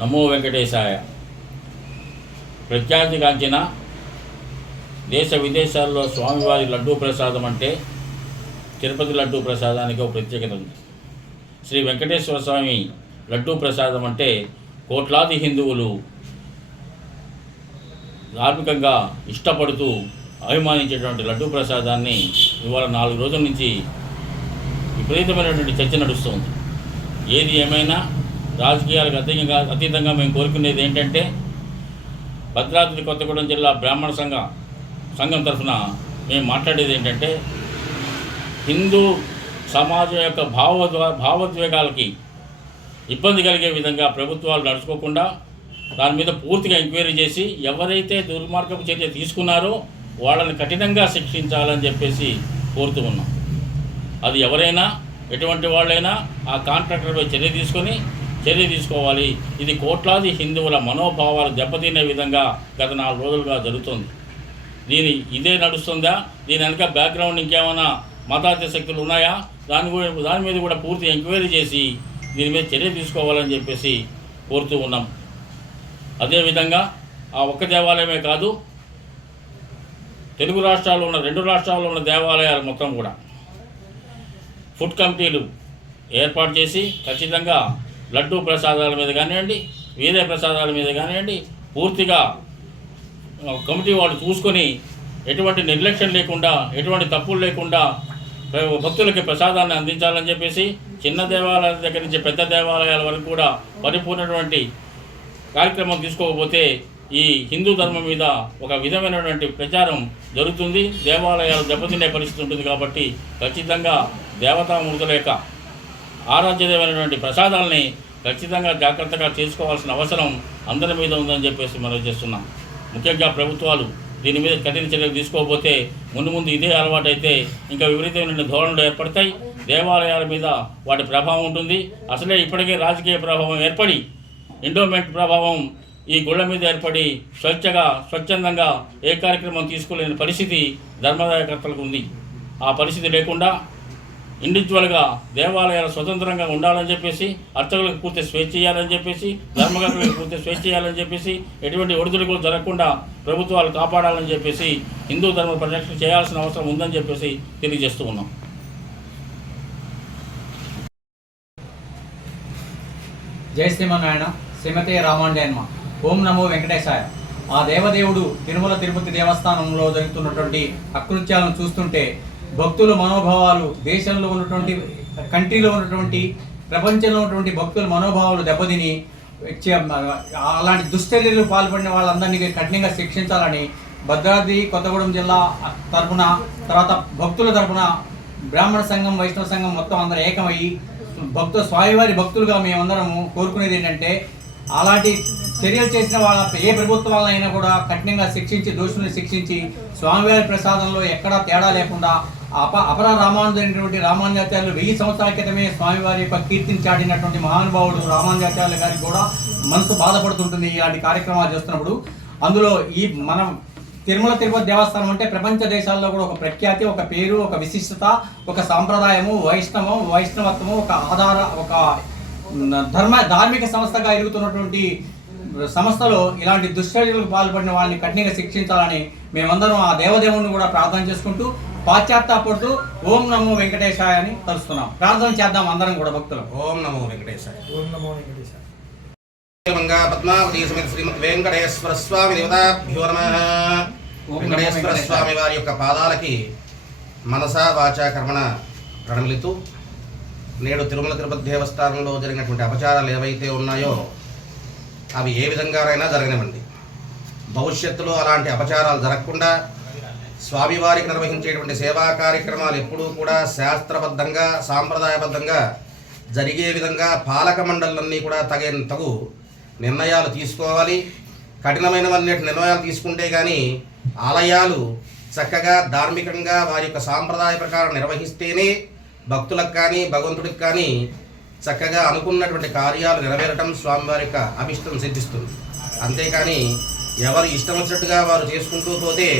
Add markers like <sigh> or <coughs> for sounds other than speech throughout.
నమో వెంకటేశాయ. ప్రఖ్యాతిగాంచిన దేశ విదేశాల్లో స్వామివారి లడ్డూ ప్రసాదం అంటే తిరుపతి లడ్డూ ప్రసాదానికి ఒక ప్రత్యేకత ఉంది. శ్రీ వెంకటేశ్వర స్వామి లడ్డూ ప్రసాదం అంటే కోట్లాది హిందువులు ధార్మికంగా ఇష్టపడుతూ అభిమానించేటువంటి లడ్డూ ప్రసాదాన్ని ఇవాళ నాలుగు రోజుల నుంచి విపరీతమైనటువంటి చర్చ నడుస్తుంది. ఏది ఏమైనా రాజకీయాలకు అతీతంగా అతీతంగా మేము కోరుకునేది ఏంటంటే భద్రాద్రి కొత్తగూడెం జిల్లా బ్రాహ్మణ సంఘ సంఘం తరఫున మేము మాట్లాడేది ఏంటంటే హిందూ సమాజం యొక్క భావోద్వ భావోద్వేగాలకి ఇబ్బంది కలిగే విధంగా ప్రభుత్వాలు నడుచుకోకుండా దాని మీద పూర్తిగా ఎంక్వైరీ చేసి ఎవరైతే దుర్మార్గపు చర్య తీసుకున్నారో వాళ్ళని కఠినంగా శిక్షించాలని చెప్పేసి కోరుతూ ఉన్నాం. అది ఎవరైనా ఎటువంటి వాళ్ళైనా ఆ కాంట్రాక్టర్పై చర్య తీసుకొని చర్య తీసుకోవాలి. ఇది కోట్లాది హిందువుల మనోభావాలు దెబ్బతినే విధంగా గత నాలుగు రోజులుగా జరుగుతుంది. దీని ఇదే నడుస్తుందా? దీని వెనక బ్యాక్గ్రౌండ్ ఇంకేమైనా మతాతీత శక్తులు ఉన్నాయా? దాని కూడా దాని మీద కూడా పూర్తి ఎంక్వైరీ చేసి దీని మీద చర్య తీసుకోవాలని చెప్పేసి కోరుతూ ఉన్నాం. అదేవిధంగా ఆ ఒక్క దేవాలయమే కాదు తెలుగు రాష్ట్రాల్లో ఉన్న రెండు రాష్ట్రాల్లో ఉన్న దేవాలయాలు మొత్తం కూడా. ఫుడ్ కమిటీలు ఏర్పాటు చేసి ఖచ్చితంగా లడ్డూ ప్రసాదాల మీద కానివ్వండి వేరే ప్రసాదాల మీద కానివ్వండి పూర్తిగా కమిటీ వాళ్ళు చూసుకొని ఎటువంటి నిర్లక్ష్యం లేకుండా ఎటువంటి తప్పులు లేకుండా భక్తులకి ప్రసాదాన్ని అందించాలని చెప్పేసి చిన్న దేవాలయాల దగ్గర నుంచి పెద్ద దేవాలయాల వరకు కూడా పరిపూర్ణటువంటి కార్యక్రమం తీసుకోకపోతే ఈ హిందూ ధర్మం మీద ఒక విధమైనటువంటి ప్రచారం జరుగుతుంది. దేవాలయాలు దెబ్బతినే పరిస్థితి ఉంటుంది కాబట్టి ఖచ్చితంగా దేవతామూర్తుల యొక్క ఆరాధ్యమైనటువంటి ప్రసాదాలని ఖచ్చితంగా జాగ్రత్తగా చేసుకోవాల్సిన అవసరం అందరి మీద ఉందని చెప్పేసి మనం చేస్తున్నాం. ముఖ్యంగా ప్రభుత్వాలు దీని మీద కఠిన చర్యలు తీసుకోకపోతే ముందు ముందు ఇదే అలవాటు అయితే ఇంకా విపరీతమైన ధోరణులు ఏర్పడతాయి. దేవాలయాల మీద వాటి ప్రభావం ఉంటుంది. అసలే ఇప్పటికే రాజకీయ ప్రభావం ఏర్పడి ఎండోమెంట్ ప్రభావం ఈ గుళ్ళ మీద ఏర్పడి స్వచ్ఛగా స్వచ్ఛందంగా ఏ కార్యక్రమం తీసుకోలేని పరిస్థితి ధర్మదాయకర్తలకు ఉంది. ఆ పరిస్థితి లేకుండా ఇండివిజువల్గా దేవాలయాలు స్వతంత్రంగా ఉండాలని చెప్పేసి అర్చకులకు పూర్తి స్వేచ్ఛ ఇవ్వాలని చెప్పేసి ధర్మకర్తలకు పూర్తి స్వేచ్ఛ ఇవ్వాలని చెప్పేసి ఎటువంటి ఒడిదుడుకులు జరగకుండా ప్రభుత్వాలు కాపాడాలని చెప్పేసి హిందూ ధర్మ పరిరక్షణ చేయాల్సిన అవసరం ఉందని చెప్పేసి తెలియజేస్తూ ఉన్నాం. జై శ్రీమన్నారాయణ. శ్రీమతి రామాండేన్మ ఓం నమో వెంకటేశాయ. ఆ దేవదేవుడు తిరుమల తిరుపతి దేవస్థానంలో జరుగుతున్నటువంటి అకృత్యాలను చూస్తుంటే భక్తుల మనోభావాలు దేశంలో ఉన్నటువంటి కంట్రీలో ఉన్నటువంటి ప్రపంచంలో ఉన్నటువంటి భక్తుల మనోభావాలు దెబ్బతిని అలాంటి దుశ్చర్యలు పాల్పడిన వాళ్ళందరినీ కఠినంగా శిక్షించాలని భద్రాద్రి కొత్తగూడెం జిల్లా తరపున తర్వాత భక్తుల తరపున బ్రాహ్మణ సంఘం వైష్ణవ సంఘం మొత్తం అందరూ ఏకమయ్యి భక్తు స్వామివారి భక్తులుగా మేమందరము కోరుకునేది ఏంటంటే అలాంటి చర్యలు చేసిన వాళ్ళ ఏ ప్రభుత్వాలైనా కూడా కఠినంగా శిక్షించి దోషుల్ని శిక్షించి స్వామివారి ప్రసాదంలో ఎక్కడా తేడా లేకుండా అప అపర రామానుజైనటువంటి రామానుజాచార్యులు వెయ్యి సంవత్సరాల క్రితమే స్వామివారి యొక్క కీర్తిని చాటినటువంటి మహానుభావుడు రామానుజాచార్యులు గారికి కూడా మనసు బాధపడుతుంటుంది ఇలాంటి కార్యక్రమాలు చేస్తున్నప్పుడు. అందులో ఈ మనం తిరుమల తిరుపతి దేవస్థానం అంటే ప్రపంచ దేశాల్లో కూడా ఒక ప్రఖ్యాతి ఒక పేరు ఒక విశిష్టత ఒక సాంప్రదాయము వైష్ణవం వైష్ణవత్వము ఒక ఆధార ఒక ధర్మ ధార్మిక సంస్థగా ఎదుగుతున్నటువంటి సంస్థలో ఇలాంటి దుశ్చర్యలకు పాల్పడిన వాళ్ళని కఠినంగా శిక్షించాలని మేమందరం ఆ దేవదేవుని కూడా ప్రార్థన చేసుకుంటూ పాశ్చాత్తాపడుతూ ఓం నమో వెంకటేశాయ అని తలుస్తున్నాం. ప్రార్థన చేద్దాం అందరం కూడా భక్తులు. ఓం నమో వెంకటేశాయ. ఓం నమో వెంకటేశాయ. పద్మావతి సమేత వెంకటేశ్వర స్వామి దేవతాభ్యో నమ. వెంకటేశ్వర. స్వామి వారి యొక్క పాదాలకి మనసా వాచా కర్మణ ప్రణమిలుతూ నేడు తిరుమల తిరుపతి దేవస్థానంలో జరిగినటువంటి అపచారాలు ఏవైతే ఉన్నాయో అవి ఏ విధంగానైనా జరగనివ్వండి. భవిష్యత్తులో అలాంటి అపచారాలు జరగకుండా స్వామివారికి నిర్వహించేటువంటి సేవా కార్యక్రమాలు ఎప్పుడూ కూడా శాస్త్రబద్ధంగా సాంప్రదాయబద్ధంగా జరిగే విధంగా పాలక మండళ్ళన్నీ కూడా తగిన తగు నిర్ణయాలు తీసుకోవాలి. కఠినమైనవన్నీ నిర్ణయాలు తీసుకుంటే కానీ ఆలయాలు చక్కగా ధార్మికంగా వారి యొక్క సాంప్రదాయ ప్రకారం నిర్వహిస్తేనే భక్తులకు కానీ భగవంతుడికి కానీ చక్కగా అనుకున్నటువంటి కార్యాలు నెరవేరటం స్వామివారి యొక్క అభిష్టం సిద్ధిస్తుంది. అంతేకాని ఎవరు ఇష్టం వచ్చినట్టుగా వారు చేసుకుంటూ పోతే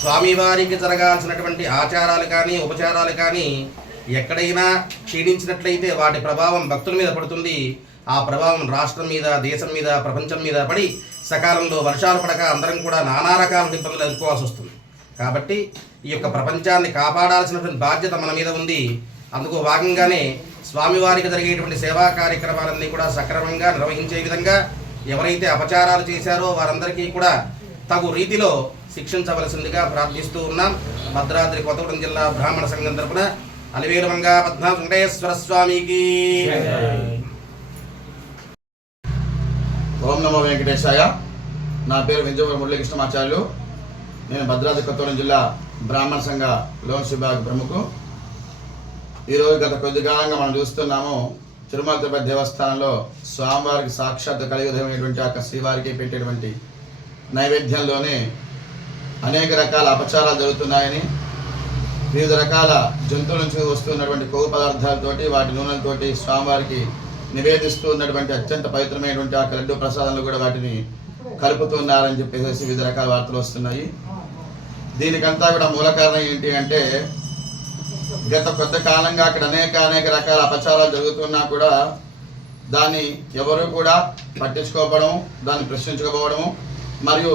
స్వామివారికి జరగాల్సినటువంటి ఆచారాలు కానీ ఉపచారాలు కానీ ఎక్కడైనా క్షీణించినట్లయితే వాటి ప్రభావం భక్తుల మీద పడుతుంది. ఆ ప్రభావం రాష్ట్రం మీద దేశం మీద ప్రపంచం మీద పడి సకాలంలో వర్షాలు పడక అందరం కూడా నానా రకాల ఇబ్బందులు ఎదుర్కోవాల్సి వస్తుంది. కాబట్టి ఈ యొక్క ప్రపంచాన్ని కాపాడాల్సినటువంటి బాధ్యత మన మీద ఉంది. అందుకు భాగంగానే స్వామివారికి జరిగేటువంటి సేవా కార్యక్రమాలన్నీ కూడా సక్రమంగా నిర్వహించే విధంగా ఎవరైతే అపచారాలు చేశారో వారందరికీ కూడా తగు రీతిలో శిక్షించవలసిందిగా ప్రార్థిస్తూ ఉన్నాం. భద్రాద్రి కొత్తగూడెం జిల్లా బ్రాహ్మణ సంఘం తరపున అలివేలుమంగా పద్మా వెంకటేశ్వర స్వామికి. ఓం నమో వెంకటేశాయ. నా పేరు వింజమూరి మురళీకృష్ణమాచార్యులు. నేను భద్రాద్రి కొత్తగూడెం జిల్లా బ్రాహ్మణ సంఘ లోన్స్ విభాగ ప్రముఖు ఈరోజు గత కొద్ది కాలంగా మనం చూస్తున్నాము తిరుమల తిరుపతి దేవస్థానంలో స్వామివారికి సాక్షాత్ కలియుధమైనటువంటి ఆ శ్రీవారికి పెట్టేటువంటి నైవేద్యంలోనే అనేక రకాల అపచారాలు జరుగుతున్నాయని వివిధ రకాల జంతువుల నుంచి వస్తున్నటువంటి కొవ్వు పదార్థాలతోటి వాటి నూనెలతోటి స్వామివారికి నివేదిస్తూ ఉన్నటువంటి అత్యంత పవిత్రమైనటువంటి ఆ లడ్డు ప్రసాదాలు కూడా వాటిని కలుపుతున్నారని చెప్పేసి వివిధ రకాల వార్తలు వస్తున్నాయి. దీనికంతా కూడా మూల కారణం ఏంటి అంటే గత కొద్ది కాలంగా అక్కడ అనేక అనేక రకాల అపచారాలు జరుగుతున్నా కూడా దాన్ని ఎవరు కూడా పట్టించుకోవడం దాన్ని ప్రశ్నించుకోకపోవడము మరియు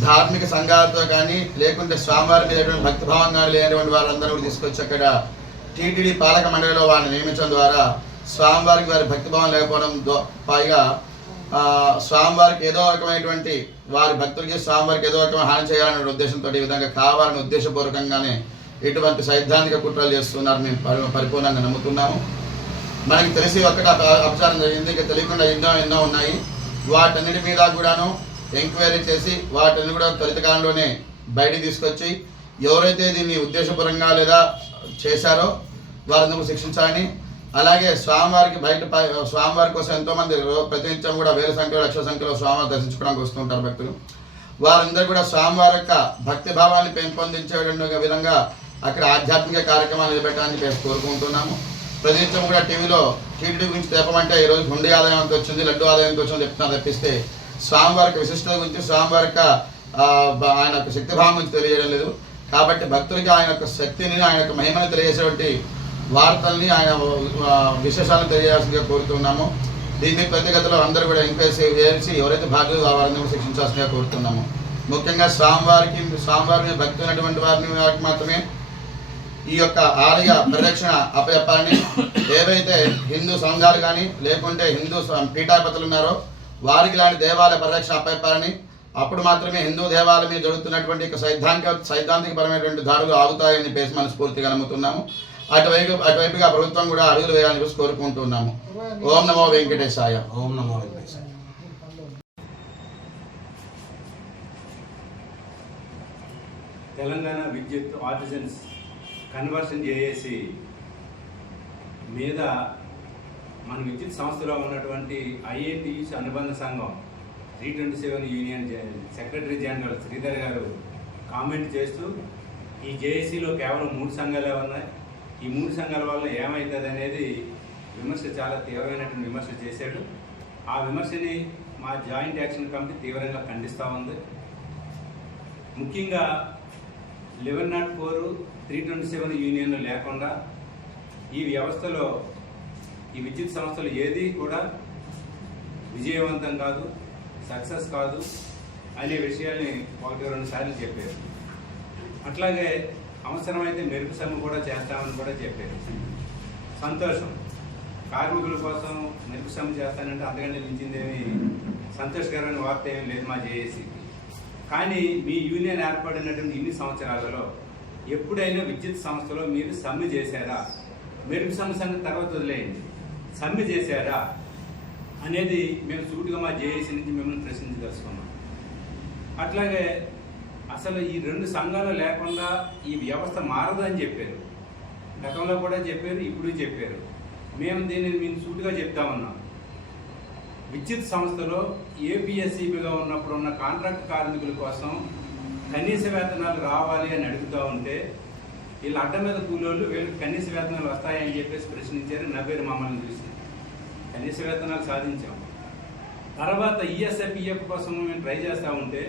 ధార్మిక సంఘాలతో కానీ లేకుంటే స్వామివారి మీద ఎటువంటి భక్తిభావం కానీ లేనటువంటి వారందరూ కూడా తీసుకొచ్చి అక్కడ టీటీడీ పాలక మండలిలో వారిని నియమించడం ద్వారా స్వామివారికి వారి భక్తిభావం లేకపోవడం దో- పైగా స్వామివారికి ఏదో రకమైనటువంటి వారి భక్తులకి స్వామివారికి ఏదో రకమైన హాని చేయాలనే ఉద్దేశంతో ఈ విధంగా కావాలని ఉద్దేశపూర్వకంగానే ఇటువంటి సైద్ధాంతిక కుట్రలు చేస్తున్నారు మేము పరి- పరిపూర్ణంగా నమ్ముతున్నాము. మనకి తెలిసి ఒక్కటి అపచారం జరిగింది. ఇంకా తెలియకుండా ఎన్నో ఎన్నో ఉన్నాయి. వాటన్నిటి మీద కూడాను ఎంక్వైరీ చేసి వాటిని కూడా త్వరితకాలంలోనే బయటికి తీసుకొచ్చి ఎవరైతే దీన్ని ఉద్దేశపరంగా లేదా చేశారో వారందరూ శిక్షించాలని అలాగే స్వామివారికి బయట స్వామివారి కోసం ఎంతోమంది రో- ప్రతినిత్యం కూడా వేల సంఖ్యలో లక్షల సంఖ్యలో స్వామివారు దర్శించుకోవడానికి వస్తుంటారు భక్తులు. వారందరూ కూడా స్వామివారి యొక్క భక్తి భావాన్ని పెంపొందించే విధంగా అక్కడ ఆధ్యాత్మిక కార్యక్రమాలు నిలబెట్టాలని మేము కోరుకుంటున్నాము. ప్రతినిత్యం కూడా టీవీలో టీటీడీ గురించి చెప్పమంటే ఈరోజు హుండీ ఆదాయం ఎంత వచ్చింది లడ్డు ఆదాయం ఎంత వచ్చింది చెప్తున్నా తప్పిస్తే స్వామివారికి విశిష్టత గురించి స్వామివారి ఆయన యొక్క శక్తి భావం గురించి తెలియజేయడం లేదు. కాబట్టి భక్తులకి ఆయన యొక్క శక్తిని ఆయన యొక్క మహిమను తెలియజేసేటువంటి వార్తల్ని ఆయన విశేషాలను తెలియజేయాల్సిందిగా కోరుతున్నాము. దీన్ని ప్రతిగతిలో అందరూ కూడా ఎంక్వైరీ చేసి ఎవరైతే బాధ్యులు వారిని కూడా శిక్షించాల్సిందిగా కోరుతున్నాము. ముఖ్యంగా స్వామివారికి స్వామివారిని భక్తి ఉన్నటువంటి వారిని వారికి మాత్రమే ఈ యొక్క ఆలయ పరిరక్షణ అప్పచెప్పాలని ఏవైతే హిందూ సంఘాలు కానీ లేకుంటే హిందూ స- పీఠాధిపతులు ఉన్నారో వారికి లాంటి దేవాలయ పరిరక్షణ అప్పచెప్పాలని అప్పుడు మాత్రమే హిందూ దేవాలయం మీద జరుగుతున్నటువంటి యొక్క సైద్ధాంతిక సైద్ధాంతికపరమైనటువంటి దాడులు ఆగుతాయని చెప్పేసి మనస్ఫూర్తిగా నమ్ముతున్నాము. అటువైపు అటువైపుగా ప్రభుత్వం కూడా అడుగులు వేయాలని చెప్పేసి కోరుకుంటున్నాము. ఓం నమో వెంకటేశాయ. ఓం నమో వెంకటేశాయ. తెలంగాణ విద్యుత్ ఆర్టిజన్స్ కన్వర్షన్ చేసి మీద మన విద్యుత్ సంస్థలో ఉన్నటువంటి ఐఏటీయూస్ అనుబంధ సంఘం త్రీ ట్వంటీ సెవెన్ యూనియన్ జ- secretary general Sridhar garu comment చేస్తూ ఈ జేఏసీలో కేవలం మూడు సంఘాలే ఉన్నాయి. ఈ మూడు సంఘాల వల్ల ఏమవుతుంది అనేది విమర్శ చాలా తీవ్రమైనటువంటి విమర్శ చేశాడు. ఆ విమర్శని మా జాయింట్ యాక్షన్ కమిటీ తీవ్రంగా ఖండిస్తూ ఉంది. ముఖ్యంగా eleven not four three twenty seven యూనియన్లు లేకుండా ఈ వ్యవస్థలో ఈ విద్యుత్ సంస్థలు ఏది కూడా విజయవంతం కాదు సక్సెస్ కాదు అనే విషయాల్ని ఒకటి రెండు సార్లు చెప్పారు. అట్లాగే అవసరమైతే మెరుపు సమ్మె కూడా చేస్తామని కూడా చెప్పారు. సంతోషం. కార్మికుల కోసం మెరుపు సమ్మె చేస్తానంటే అంతకంటే నిలిచిందేమి సంతోషకరమైన వార్త ఏమీ లేదు మా జేఏసీకి. కానీ మీ యూనియన్ ఏర్పడినటువంటి ఇన్ని సంవత్సరాలలో ఎప్పుడైనా విద్యుత్ సంస్థలో మీరు సమ్మె చేశారా? మెరుపు సమ్మె తర్వాత వదిలేయండి. సమ్మె చేశారా? అనేది మేము సూటిగా మా జేఏసీ నుంచి మిమ్మల్ని ప్రశ్నించదలుచుకున్నాం. అట్లాగే అసలు ఈ రెండు సంఘాలు లేకుండా ఈ వ్యవస్థ మారదని చెప్పారు. గతంలో కూడా చెప్పారు ఇప్పుడు చెప్పారు. మేము దీనిని మేము సూటిగా చెప్తా ఉన్నాం. విద్యుత్ సంస్థలో ఏపీఎస్సీబీగా ఉన్నప్పుడు ఉన్న కాంట్రాక్ట్ కార్మికుల కోసం కనీస వేతనాలు రావాలి అని అడుగుతూ ఉంటే వీళ్ళు అడ్డ మీద కూలోళ్ళు వీళ్ళకి కనీస వేతనాలు వస్తాయని చెప్పేసి ప్రశ్నించారు. నవ్వేరు మమ్మల్ని చూసి కనీస వేతనాలు సాధించాం. తర్వాత ఈఎస్ఐపిఎఫ్ కోసం మేము ట్రై చేస్తూ ఉంటే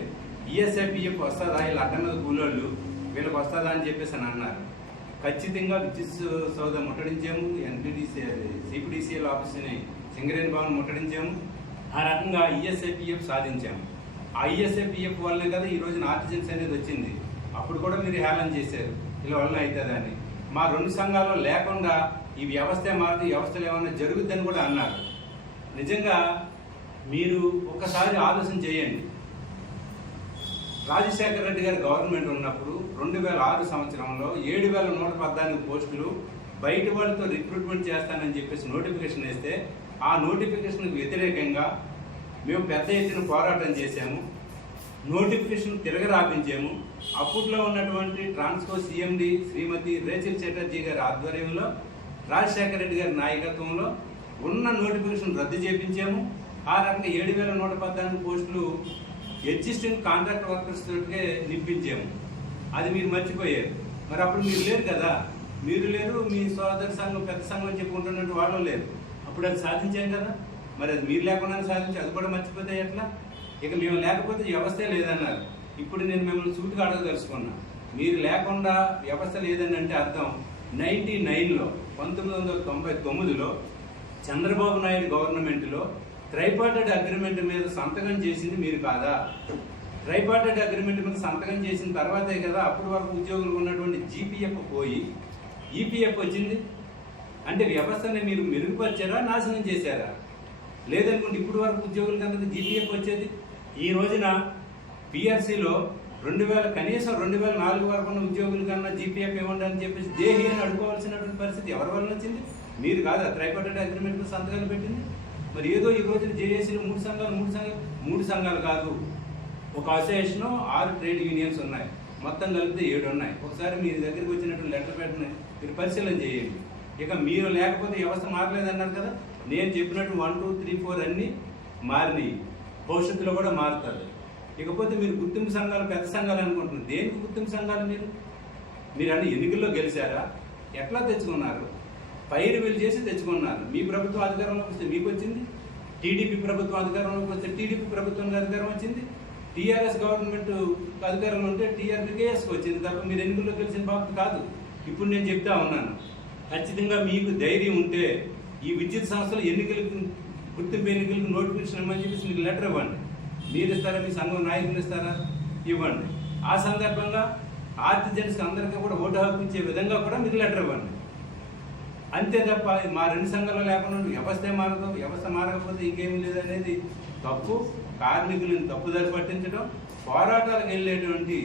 E ఈఎస్ఐపిఎఫ్ వస్తుందా? వీళ్ళు అడ్డ మీద కూలోళ్ళు వీళ్ళకి వస్తుందా అని చెప్పేసి అని అన్నారు. ఖచ్చితంగా విద్యుత్ సౌద ముట్టడించాము. ఎన్టీడీసీ సిపిడిసిఎల్ ఆఫీస్ని సింగరేణి భవన్ ముట్టడించాము. ఆ రకంగా ఈఎస్ఐపిఎఫ్ సాధించాము. ఐఎస్ఏపిఎఫ్ వల్లే వల్లనే కదా ఈ రోజున ఆర్టిజన్స్ అనేది వచ్చింది. అప్పుడు కూడా మీరు హేళన చేశారు. ఇలా వల్ల అవుతుందని మా రెండు సంఘాలు లేకుండా ఈ వ్యవస్థ మారుతూ వ్యవస్థలు ఏమైనా జరుగుద్దని కూడా అన్నారు. నిజంగా మీరు ఒక్కసారి ఆలోచన చేయండి. రాజశేఖర రెడ్డి గారి గవర్నమెంట్ ఉన్నప్పుడు రెండు వేల ఆరు సంవత్సరంలో ఏడు వేల నూట పద్నాలుగు పోస్టులు బయట వాళ్ళతో రిక్రూట్మెంట్ చేస్తానని చెప్పేసి నోటిఫికేషన్ వేస్తే ఆ నోటిఫికేషన్కి వ్యతిరేకంగా మేము పెద్ద ఎత్తున పోరాటం చేశాము. నోటిఫికేషన్ తిరగరాపించాము అప్పట్లో ఉన్నటువంటి Transco CMD Srimati Rachel Chatterjee గారి ఆధ్వర్యంలో రాజశేఖర రెడ్డి గారి నాయకత్వంలో ఉన్న నోటిఫికేషన్ రద్దు చేపించాము. ఆ రకంగా ఏడు వేల నూట పద్నాలుగు పోస్టులు ఎగ్జిస్టింగ్ కాంట్రాక్ట్ వర్కర్స్ తోటికే నింపించాము. అది మీరు మర్చిపోయారు. మరి అప్పుడు మీరు లేరు కదా. మీరు లేరు మీ సోదర సంఘం పెద్ద సంఘం చెప్పుకుంటున్నట్టు వాళ్ళు లేరు. అప్పుడు అది సాధించాం కదా. మరి అది మీరు లేకుండా సాధించి అది కూడా మర్చిపోతే ఎట్లా? ఇక మేము లేకపోతే వ్యవస్థే లేదన్నారు. ఇప్పుడు నేను మిమ్మల్ని సూటిగా అడగదలుచుకున్నా మీరు లేకుండా వ్యవస్థ లేదని అంటే అర్థం నైన్టీ నైన్లో పంతొమ్మిది వందల తొంభై తొమ్మిదిలో చంద్రబాబు నాయుడు గవర్నమెంట్లో ట్రైపార్టెడ్ అగ్రిమెంట్ మీద సంతకం చేసింది మీరు కాదా? ట్రైపార్టెడ్ అగ్రిమెంట్ మీద సంతకం చేసిన తర్వాతే కదా అప్పటి వరకు ఉద్యోగులు ఉన్నటువంటి జీపీఎఫ్ పోయి ఈపీఎఫ్ వచ్చింది. అంటే వ్యవస్థని మీరు మెరుగుపరిచారా నాశనం చేశారా? లేదనుకుంటే ఇప్పుడు వరకు ఉద్యోగుల కన్నా జీపీఎఫ్ వచ్చేది. ఈ రోజున పిఆర్సీలో రెండు వేల కనీసం రెండు వేల నాలుగు వరకు ఉన్న ఉద్యోగుల కన్నా జీపీఎఫ్ ఇవ్వండి అని చెప్పేసి దేహి అని అడుకోవాల్సినటువంటి పరిస్థితి ఎవరి వల్ల వచ్చింది? మీరు కాదు ట్రైపార్టెడ్ అగ్రిమెంట్ సంతకాలు పెట్టింది. మరి ఏదో ఈ రోజున జేఏసీలో మూడు సంఘాలు మూడు సంఘాలు మూడు సంఘాలు కాదు. ఒక అసోసియేషన్ ఆరు ట్రేడ్ యూనియన్స్ ఉన్నాయి. మొత్తం కలిపితే ఏడు ఉన్నాయి. ఒకసారి మీ దగ్గరికి వచ్చినటువంటి లెటర్ పెట్టిన మీరు పరిశీలన చేయండి. ఇక మీరు లేకపోతే వ్యవస్థ మారలేదన్నారు కదా. నేను చెప్పినట్టు వన్ టూ త్రీ ఫోర్ అన్నీ మారినాయి. భవిష్యత్తులో కూడా మారుతుంది ఇకపోతే మీరు గుర్తింపు సంఘాలు పెద్ద సంఘాలు అనుకుంటున్నారు. దేనికి గుర్తింపు సంఘాలు మీరు? మీరు అన్ని ఎన్నికల్లో గెలిచారా? ఎట్లా తెచ్చుకున్నారు? పైరు వీళ్ళు చేసి తెచ్చుకున్నారు. మీ ప్రభుత్వం అధికారంలోకి వస్తే మీకు వచ్చింది? టీడీపీ ప్రభుత్వం అధికారంలోకి వస్తే టీడీపీ ప్రభుత్వం అధికారం వచ్చింది? టీఆర్ఎస్ గవర్నమెంట్ అధికారంలో ఉంటే టీఆర్పీకేఎస్కి వచ్చింది తప్ప మీరు ఎన్నికల్లో గెలిచిన బాబు కాదు. ఇప్పుడు నేను చెప్తా ఉన్నాను. ఖచ్చితంగా మీకు ధైర్యం ఉంటే ఈ విద్యుత్ సంస్థలు ఎన్నికలకు గుర్తింపు ఎన్నికలకు నోటిఫికేషన్ ఇవ్వమని చెప్పేసి మీకు లెటర్ ఇవ్వండి. మీరు ఇస్తారా? మీ సంఘం నాయకులు ఇస్తారా? ఇవ్వండి. ఆ సందర్భంగా ఆర్టిజన్స్ అందరికీ కూడా ఓటు హక్కు ఇచ్చే విధంగా కూడా మీరు లెటర్ ఇవ్వండి. అంతే తప్ప మా రెండు సంఘాలు లేకుండా వ్యవస్థ మారదు వ్యవస్థ మారకపోతే ఇంకేం లేదనేది తప్పు. కార్మికులను తప్పుదారి పట్టించడం పోరాటాలకు వెళ్ళేటువంటి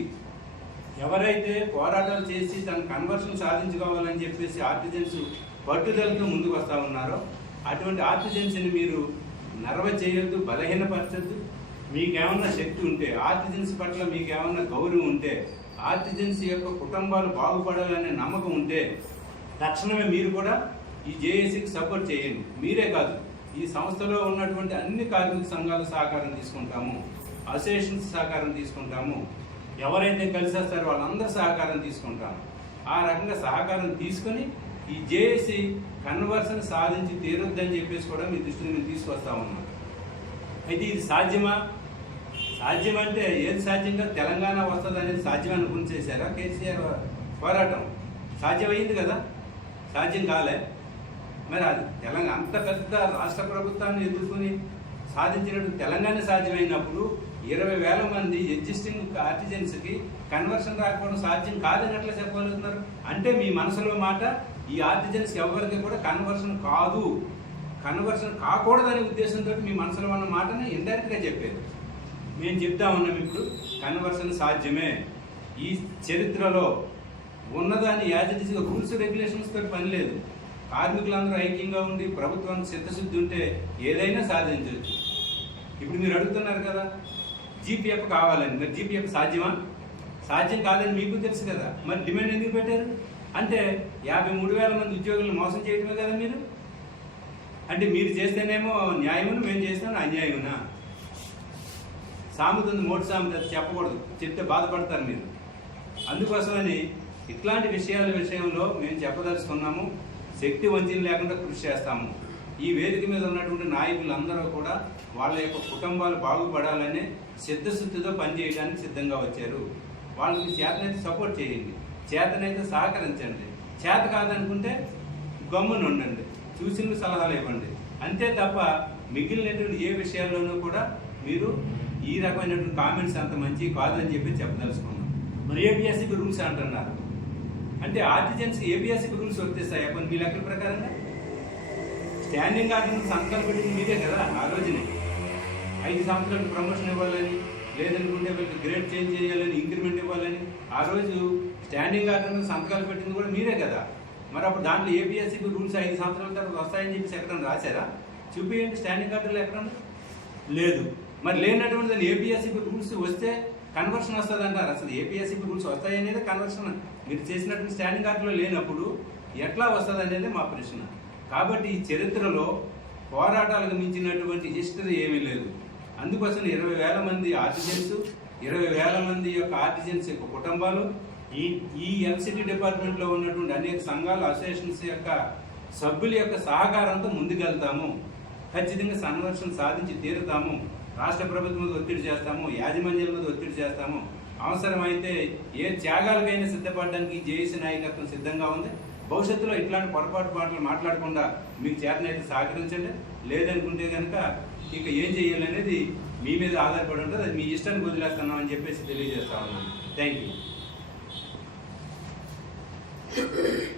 ఎవరైతే పోరాటాలు చేసి తన కన్వర్షన్ సాధించుకోవాలని చెప్పేసి ఆర్టిజన్స్ పట్టుదలతో ముందుకు వస్తూ ఉన్నారో. అటువంటి ఆర్టిజన్స్ని మీరు నర్వ చేయొద్దు బలహీనపరచద్దు. మీకేమన్నా శక్తి ఉంటే ఆర్టిజన్స్ పట్ల మీకేమన్నా గౌరవం ఉంటే ఆర్టిజన్స్ యొక్క కుటుంబాలు బాగుపడాలనే నమ్మకం ఉంటే తక్షణమే మీరు కూడా ఈ జేఏసీకి సపోర్ట్ చేయండి. మీరే కాదు ఈ సంస్థలో ఉన్నటువంటి అన్ని కార్మిక సంఘాలు సహకారం తీసుకుంటాము అసోసియేషన్స్ సహకారం తీసుకుంటాము. ఎవరైతే కలిసి వస్తారో వాళ్ళందరూ సహకారం తీసుకుంటాము. ఆ రకంగా సహకారం తీసుకొని ఈ జేఏసీ కన్వర్షన్ సాధించి తీరొద్దని చెప్పేసి కూడా మీ దృష్టిని మేము తీసుకొస్తా ఉన్నాం. అయితే ఇది సాధ్యమా? సాధ్యం అంటే ఏది సాధ్యంగా తెలంగాణ వస్తుంది అనేది సాధ్యం అనుకుని చేశారా? కేసీఆర్ పోరాటం సాధ్యమైంది కదా? సాధ్యం కాలే. మరి అది తెలంగాణ అంత పెద్ద రాష్ట్ర ప్రభుత్వాన్ని ఎదుర్కొని సాధించినట్టు తెలంగాణ సాధ్యమైనప్పుడు ఇరవై వేల మంది ఎగ్జిస్టింగ్ ఆర్టిజన్స్కి కన్వర్షన్ రాకపోవడం సాధ్యం కాదని ఎట్లా చెప్పగలుగుతున్నారు. అంటే మీ మనసులో మాట ఈ ఆర్టిజన్స్ ఎవరికి కూడా కన్వర్షన్ కాదు. కన్వర్షన్ కాకూడదనే ఉద్దేశంతో మీ మనసులో ఉన్న మాటను ఇండైరెక్ట్గా చెప్పారు మేము చెప్తా ఉన్నాం ఇప్పుడు కన్వర్షన్ సాధ్యమే. ఈ చరిత్రలో ఉన్నదాన్ని యాజ్ ఇట్ ఈస్గా రూల్స్ రెగ్యులేషన్స్ తోటి పని లేదు. కార్మికులందరూ ఐక్యంగా ఉండి ప్రభుత్వానికి చిత్తశుద్ధి ఉంటే ఏదైనా సాధించవచ్చు. ఇప్పుడు మీరు అడుగుతున్నారు కదా జీపీఎఫ్ కావాలని. మరి జీపీఎఫ్ సాధ్యమా? సాధ్యం కాదని మీకు తెలుసు కదా. మరి డిమాండ్ ఎందుకు పెట్టారు? అంటే యాభై మూడు వేల మంది ఉద్యోగులను మోసం చేయటమే కదా మీరు? అంటే మీరు చేస్తేనేమో న్యాయమును మేము చేస్తాను అన్యాయమునా? సామెత ఉంది మోటి సామెత అది చెప్పకూడదు. చెప్తే బాధపడతారు మీరు. అందుకోసమని ఇట్లాంటి విషయాల విషయంలో మేము చెప్పదలుచుకున్నాము. శక్తి వంచన లేకుండా కృషి చేస్తాము. ఈ వేదిక మీద ఉన్నటువంటి నాయకులందరూ కూడా వాళ్ళ యొక్క కుటుంబాలు బాగుపడాలనే సిద్ధశుద్ధితో పనిచేయడానికి సిద్ధంగా వచ్చారు. వాళ్ళకి చేతనైతే సపోర్ట్ చేయండి. చేతనైతే సహకరించండి. చేత కాదనుకుంటే గమ్మున ఉండండి. చూసిన సలహాలు ఇవ్వండి. అంతే తప్ప మిగిలినటువంటి ఏ విషయాల్లోనూ కూడా మీరు ఈ రకమైనటువంటి కామెంట్స్ అంత మంచి కాదని చెప్పి చెప్పదలుచుకున్నాం. మరి ఏపీఎస్సీకి రూల్స్ అంటున్నారు. అంటే ఆర్టిజన్స్ ఏపీఎస్సీకి రూల్స్ వచ్చేస్తాయి కొన్ని మీ లెక్కల ప్రకారంగా? స్టాండింగ్ ఆర్డర్ సంతకాలు పెట్టింది మీరే కదా ఆ రోజునే. ఐదు సంవత్సరాలకు ప్రమోషన్ ఇవ్వాలని లేదనుకుంటే వీళ్ళకి గ్రేడ్ చేంజ్ చేయాలని ఇంక్రిమెంట్ ఇవ్వాలని ఆ రోజు స్టాండింగ్ ఆర్డర్ మీద సంతకాలు పెట్టింది కూడా మీరే కదా. మరి అప్పుడు దాంట్లో ఏపీఎస్సీకి రూల్స్ ఐదు సంవత్సరాల తర్వాత వస్తాయని చెప్పేసి ఎక్కడన్నా రాశారా? చూపియండి స్టాండింగ్ ఆర్డర్లు ఎక్కడన్నా? లేదు. మరి లేనటువంటి దాన్ని ఏపీఎస్సీకి రూల్స్ వస్తే కన్వర్షన్ వస్తుంది అంటారు అసలు ఏపీఎస్సీకి రూల్స్ వస్తాయి అనేది కన్వర్షన్. మీరు చేసినటువంటి స్టాండింగ్ ఆర్డర్లో లేనప్పుడు ఎట్లా వస్తుంది అనేది మా ప్రశ్న. కాబట్టి ఈ చరిత్రలో పోరాటాలకు మించినటువంటి హిస్టరీ ఏమీ లేదు. అందుకోసం ఇరవై వేల మంది ఆర్టిజన్స్ ఇరవై వేల మంది యొక్క ఆర్టిజన్స్ యొక్క కుటుంబాలు ఈ ఈ ఎల్సిటీ డిపార్ట్మెంట్లో ఉన్నటువంటి అనేక సంఘాలు అసోసియేషన్స్ యొక్క సభ్యుల యొక్క సహకారంతో ముందుకెళ్తాము. ఖచ్చితంగా సన్వర్షణ సాధించి తీరుతాము. రాష్ట్ర ప్రభుత్వం మీద ఒత్తిడి చేస్తాము. యాజమాన్యాల మీద ఒత్తిడి చేస్తాము. అవసరమైతే ఏ త్యాగాలకైనా సిద్ధపడడానికి జేఏసీ నాయకత్వం సిద్ధంగా ఉంది. భవిష్యత్తులో ఇట్లాంటి పొరపాటు మాటలు మాట్లాడకుండా మీకు చేతనైతే సహకరించండి. లేదనుకుంటే కనుక ఇక ఏం చేయాలనేది మీ మీద ఆధారపడి ఉంటుంది. అది మీ ఇష్టానికి వదిలేస్తున్నాం అని చెప్పేసి తెలియజేస్తా ఉన్నాను. Thank you Thank you. <coughs>